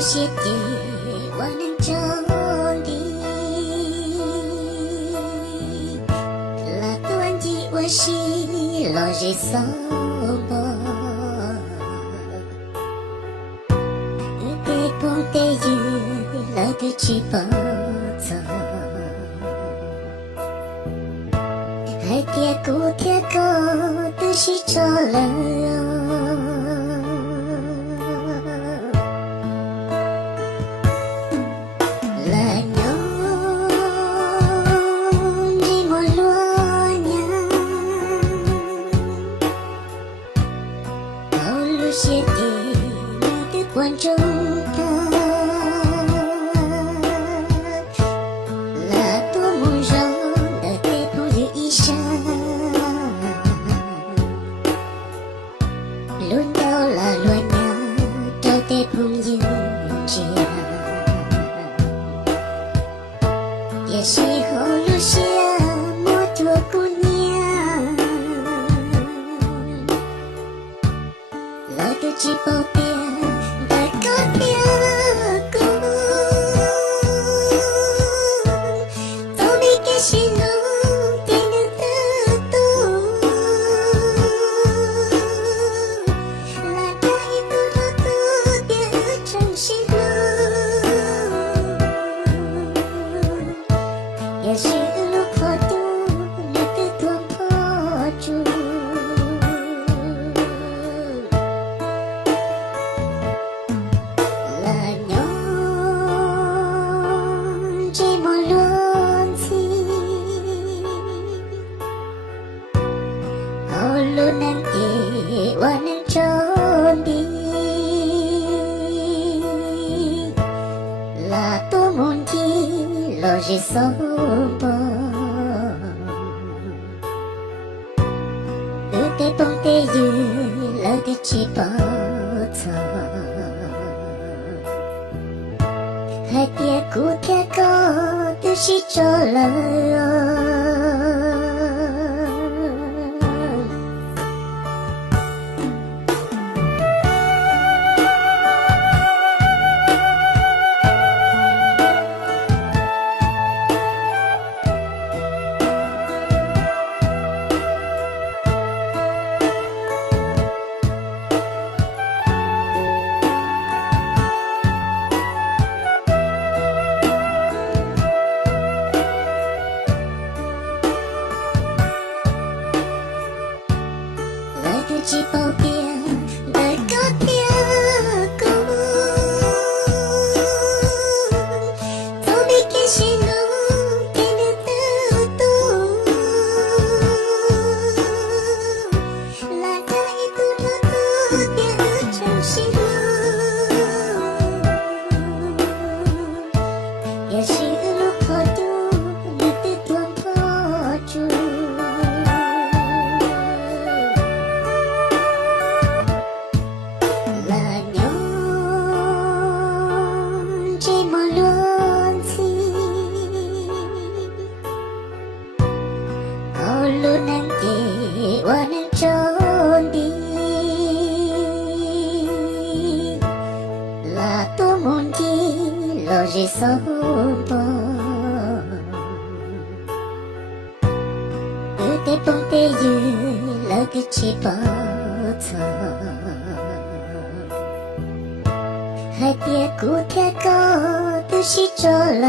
谢的我能找你，拉断的我是落日扫波，的风的雨来的起波走，海天古天高都是着了。谢的你的观众他，拉多梦容的对朋友一生，轮到了乱呀，都对朋友这样，也是后路下摩托姑娘。老的吉宝边，大哥边过，走没个西路，点了的多，拉到一路路都变成西路，也是路坡度，路的多坡住。路难的我能找你，拉多梦的落日扫波，雨的风的雨来的起波走，海边古天高都是着了。吉宝边，大哥边过，走没个西路，点了的多，拉到一路路都变成西路，也是路坡度，路的多坡住。路难的我能找你，拉多梦的落日扫波，雨的风的雨来的起波走，海边古天高都是着了。